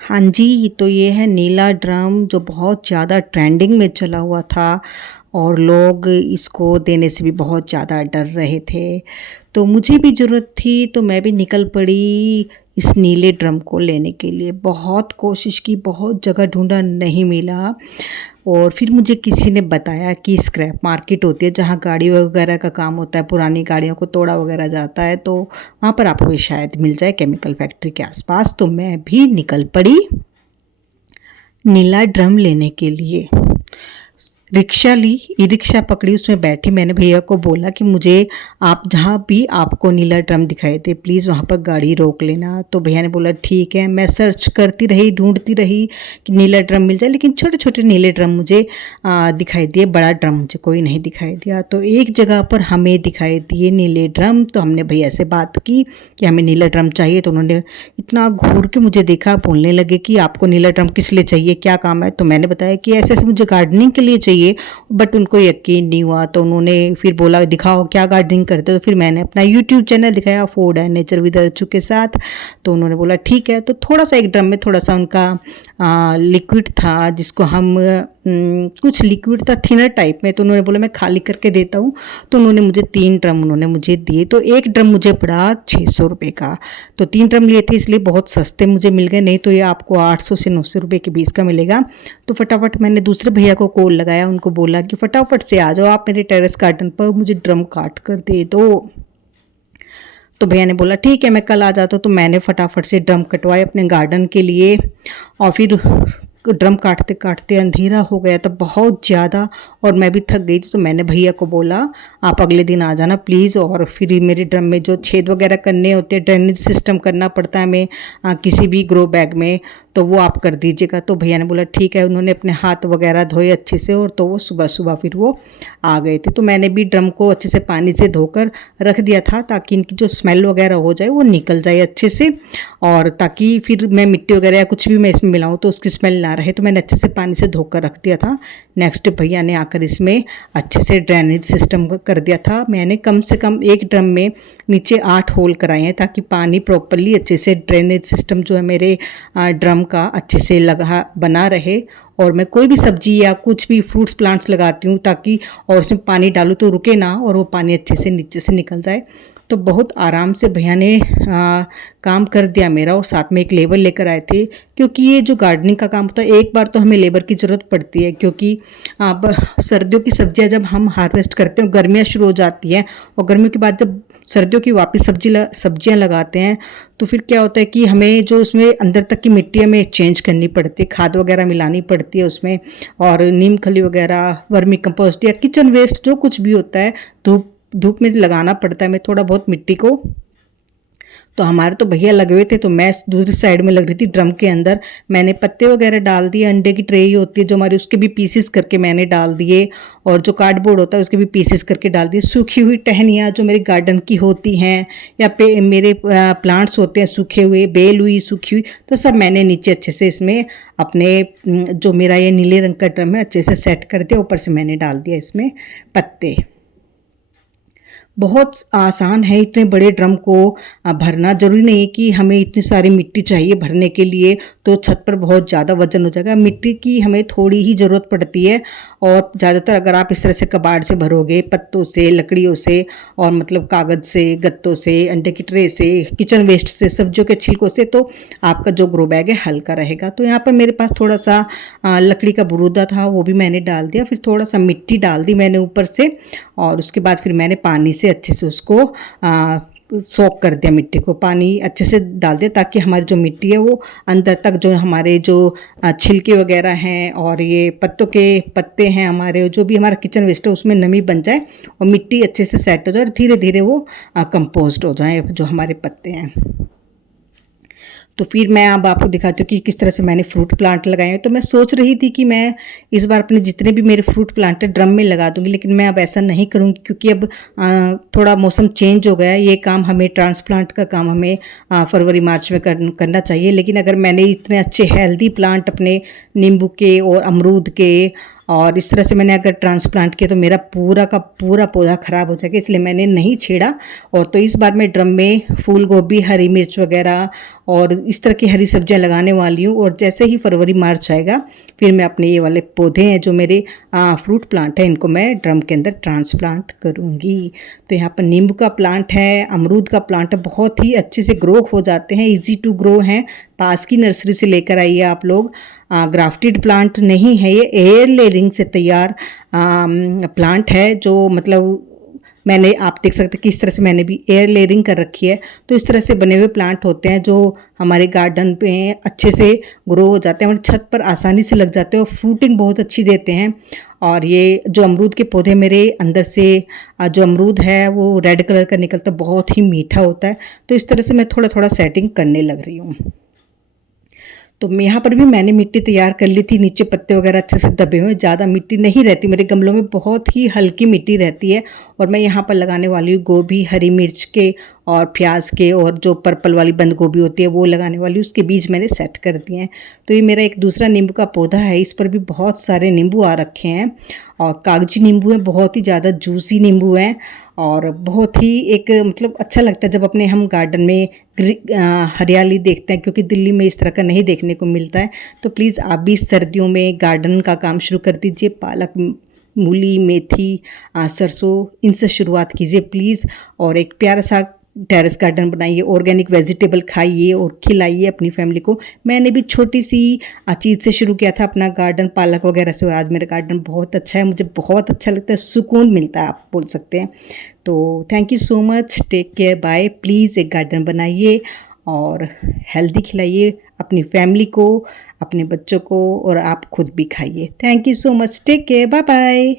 हाँ जी, तो ये है नीला ड्रम जो बहुत ज़्यादा ट्रेंडिंग में चला हुआ था और लोग इसको देने से भी बहुत ज़्यादा डर रहे थे। तो मुझे भी ज़रूरत थी तो मैं भी निकल पड़ी इस नीले ड्रम को लेने के लिए। बहुत कोशिश की, बहुत जगह ढूँढा, नहीं मिला और फिर मुझे किसी ने बताया कि स्क्रैप मार्केट होती है जहाँ गाड़ी वगैरह का काम होता है, पुरानी गाड़ियों को तोड़ा वगैरह जाता है, तो वहाँ पर आपको ये शायद मिल जाए केमिकल फैक्ट्री के आस-पास। तो मैं भी निकल पड़ी नीला ड्रम लेने के लिए। रिक्शा ली, ई-रिक्शा पकड़ी, उसमें बैठी, मैंने भैया को बोला कि मुझे आप जहाँ भी आपको नीला ड्रम दिखाई दे प्लीज़ वहाँ पर गाड़ी रोक लेना। तो भैया ने बोला ठीक है। मैं सर्च करती रही, ढूँढती रही कि नीला ड्रम मिल जाए, लेकिन छोटे-छोटे नीले ड्रम मुझे दिखाई दिए, बड़ा ड्रम मुझे कोई नहीं दिखाई दिया। तो एक जगह पर हमें दिखाई दिए नीले ड्रम, तो हमने भैया से बात की कि हमें नीला ड्रम चाहिए। तो उन्होंने इतना घूर के मुझे देखा, बोलने लगे कि आपको नीला ड्रम किस लिए चाहिए, क्या काम है? तो मैंने बताया कि ऐसे-ऐसे मुझे गार्डनिंग के लिए चाहिए, बट उनको यकीन नहीं हुआ। तो उन्होंने फिर बोला दिखाओ क्या गार्डनिंग करते हो। तो फिर मैंने अपना यूट्यूब चैनल दिखाया, food and nature with Archu के साथ। तो उन्होंने बोला ठीक है। तो थोड़ा सा एक ड्रम में थोड़ा सा उनका लिक्विड था, जिसको हम कुछ लिक्विड था थिनर टाइप में। तो उन्होंने बोला मैं खाली करके देता हूँ। तो उन्होंने मुझे 3 ड्रम उन्होंने मुझे दिए। तो एक ड्रम मुझे पड़ा 600 रुपये का। तो 3 ड्रम लिए थे इसलिए बहुत सस्ते मुझे मिल गए, नहीं तो ये आपको 800 से 900 रुपये के बीच का मिलेगा। तो फटाफट मैंने दूसरे भैया को कॉल लगाया, उनको बोला कि फटाफट से आ जाओ आप मेरे टेरेस गार्डन पर, मुझे ड्रम काट कर दे दो। तो भैया ने बोला ठीक है मैं कल आ जाता हूँ। तो मैंने फटाफट से ड्रम कटवाए अपने गार्डन के लिए और फिर ड्रम काटते काटते अंधेरा हो गया था बहुत ज़्यादा और मैं भी थक गई थी। तो मैंने भैया को बोला आप अगले दिन आ जाना प्लीज़, और फिर मेरे ड्रम में जो छेद वगैरह करने होते हैं, ड्रेनेज सिस्टम करना पड़ता है हमें किसी भी ग्रो बैग में, तो वो आप कर दीजिएगा। तो भैया ने बोला ठीक है। उन्होंने अपने हाथ वगैरह धोए अच्छे से और तो वो सुबह सुबह फिर वो आ गए थे। तो मैंने भी ड्रम को अच्छे से पानी से धोकर रख दिया था ताकि इनकी जो स्मेल वगैरह हो जाए वो निकल जाए अच्छे से, और ताकि फिर मैं मिट्टी वगैरह या कुछ भी मैं इसमें मिलाऊँ तो उसकी स्मेल ना रहे। तो मैंने अच्छे से पानी से धोकर रख दिया था। नेक्स्ट भैया ने आकर इसमें अच्छे से ड्रेनेज सिस्टम कर दिया था। मैंने कम से कम एक ड्रम में नीचे 8 होल कराए हैं ताकि पानी प्रॉपरली अच्छे से ड्रेनेज सिस्टम जो है मेरे ड्रम का अच्छे से लगा बना रहे। और मैं कोई भी सब्जी या कुछ भी फ्रूट्स प्लांट्स लगाती हूँ ताकि, और उसमें पानी डालूँ तो रुके ना और वो पानी अच्छे से नीचे से निकल जाए। तो बहुत आराम से भैया ने काम कर दिया मेरा, और साथ में एक लेबर लेकर आए थे, क्योंकि ये जो गार्डनिंग का काम होता है एक बार तो हमें लेबर की ज़रूरत पड़ती है, क्योंकि सर्दियों की सब्जियां जब हम हार्वेस्ट करते हैं गर्मियां शुरू हो जाती हैं, और गर्मियों के बाद जब सर्दियों की वापस सब्जियां लगाते हैं तो फिर क्या होता है कि हमें जो उसमें अंदर तक की मिट्टी हमें चेंज करनी पड़ती है, खाद वगैरह मिलानी पड़ती है उसमें, और नीम खली वगैरह, वर्मी कंपोस्ट या किचन वेस्ट जो कुछ भी होता है धूप धूप में लगाना पड़ता है हमें थोड़ा बहुत मिट्टी को। तो हमारे तो भैया लगे हुए थे, तो मैं दूसरी साइड में लग रही थी ड्रम के अंदर। मैंने पत्ते वगैरह डाल दिए, अंडे की ट्रे ही होती है जो हमारी, उसके भी पीसेस करके मैंने डाल दिए, और जो कार्डबोर्ड होता है उसके भी पीसेस करके डाल दिए। सूखी हुई टहनियाँ जो मेरे गार्डन की होती हैं या मेरे प्लांट्स होते हैं सूखे हुए, बेल हुई सूखी हुई, तो सब मैंने नीचे अच्छे से इसमें अपने जो मेरा ये नीले रंग का ड्रम है अच्छे से सेट कर दिया। ऊपर से मैंने डाल दिया इसमें पत्ते। बहुत आसान है इतने बड़े ड्रम को भरना। ज़रूरी नहीं है कि हमें इतनी सारी मिट्टी चाहिए भरने के लिए, तो छत पर बहुत ज़्यादा वजन हो जाएगा। मिट्टी की हमें थोड़ी ही ज़रूरत पड़ती है, और ज़्यादातर अगर आप इस तरह से कबाड़ से भरोगे, पत्तों से, लकड़ियों से, और मतलब कागज़ से, गत्तों से, अंडे की ट्रे से, किचन वेस्ट से, सब्जियों के छिलकों से, तो आपका जो ग्रो बैग है हल्का रहेगा। तो यहाँ पर मेरे पास थोड़ा सा लकड़ी का बुरूदा था, वो भी मैंने डाल दिया। फिर थोड़ा सा मिट्टी डाल दी मैंने ऊपर से, और उसके बाद फिर मैंने पानी से अच्छे से उसको सोक कर दिया। मिट्टी को पानी अच्छे से डाल दिया ताकि हमारी जो मिट्टी है वो अंदर तक, जो हमारे जो छिलके वगैरह हैं और ये पत्तों के पत्ते हैं हमारे, जो भी हमारा किचन वेस्ट है उसमें नमी बन जाए और मिट्टी अच्छे से सेट हो जाए, और धीरे धीरे वो कंपोस्ट हो जाए जो हमारे पत्ते हैं। तो फिर मैं अब आपको दिखाती हूँ कि किस तरह से मैंने फ्रूट प्लांट लगाए हैं। तो मैं सोच रही थी कि मैं इस बार अपने जितने भी मेरे फ्रूट प्लांट है ड्रम में लगा दूंगी, लेकिन मैं अब ऐसा नहीं करूँगी, क्योंकि अब थोड़ा मौसम चेंज हो गया है। ये काम हमें, ट्रांसप्लांट का काम हमें फरवरी मार्च में करना चाहिए। लेकिन अगर मैंने इतने अच्छे हेल्दी प्लांट अपने नींबू के और अमरूद के और इस तरह से मैंने अगर ट्रांसप्लांट किया तो मेरा पूरा का पूरा पौधा ख़राब हो जाएगा, इसलिए मैंने नहीं छेड़ा। और तो इस बार मैं ड्रम में फूल गोभी, हरी मिर्च वगैरह और इस तरह की हरी सब्जियां लगाने वाली हूँ। और जैसे ही फरवरी मार्च आएगा फिर मैं अपने ये वाले पौधे हैं जो मेरे फ्रूट प्लांट हैं, इनको मैं ड्रम के अंदर ट्रांसप्लांट करूँगी। तो यहाँ पर नींबू का प्लांट है, अमरूद का प्लांट है, बहुत ही अच्छे से ग्रो हो जाते हैं, ईजी टू ग्रो हैं। पास की नर्सरी से लेकर आइए आप लोग। ग्राफ्टेड प्लांट नहीं है ये, एयर लेयरिंग से तैयार प्लांट है, जो मतलब मैंने, आप देख सकते हैं किस तरह से मैंने भी एयर लेयरिंग कर रखी है। तो इस तरह से बने हुए प्लांट होते हैं जो हमारे गार्डन पे अच्छे से ग्रो हो जाते हैं, हमारी छत पर आसानी से लग जाते हैं और फ्रूटिंग बहुत अच्छी देते हैं। और ये जो अमरूद के पौधे मेरे अंदर से जो अमरूद है वो रेड कलर का निकलता है, बहुत ही मीठा होता है। तो इस तरह से मैं थोड़ा थोड़ा सेटिंग करने लग रही हूँ। तो यहाँ पर भी मैंने मिट्टी तैयार कर ली थी, नीचे पत्ते वगैरह अच्छे से दबे हुए, ज़्यादा मिट्टी नहीं रहती मेरे गमलों में, बहुत ही हल्की मिट्टी रहती है। और मैं यहाँ पर लगाने वाली हूँ गोभी, हरी मिर्च के और प्याज के, और जो पर्पल वाली बंद गोभी होती है वो लगाने वाली हूँ, उसके बीज मैंने सेट कर दिए हैं। तो ये मेरा एक दूसरा नींबू का पौधा है, इस पर भी बहुत सारे नींबू आ रखे हैं और कागजी नींबू हैं, बहुत ही ज़्यादा जूसी नींबू हैं। और बहुत ही एक मतलब अच्छा लगता है जब अपने हम गार्डन में हरियाली देखते हैं, क्योंकि दिल्ली में इस तरह का नहीं देखने को मिलता है। तो प्लीज़ आप भी सर्दियों में गार्डन का काम शुरू कर दीजिए, पालक, मूली, मेथी, सरसों, इनसे शुरुआत कीजिए प्लीज़। और एक प्यारा सा टेरेस गार्डन बनाइए, ऑर्गेनिक वेजिटेबल खाइए और खिलाइए अपनी फैमिली को। मैंने भी छोटी सी चीज़ से शुरू किया था अपना गार्डन, पालक वगैरह से, और आज मेरा गार्डन बहुत अच्छा है, मुझे बहुत अच्छा लगता है, सुकून मिलता है आप बोल सकते हैं। तो thank you so much, take care, bye. Please एक गार्डन बनाइए और हेल्दी खिलाइए अपनी फैमिली को, अपने बच्चों को, और आप खुद भी खाइए। Thank you so much, take care, bye bye.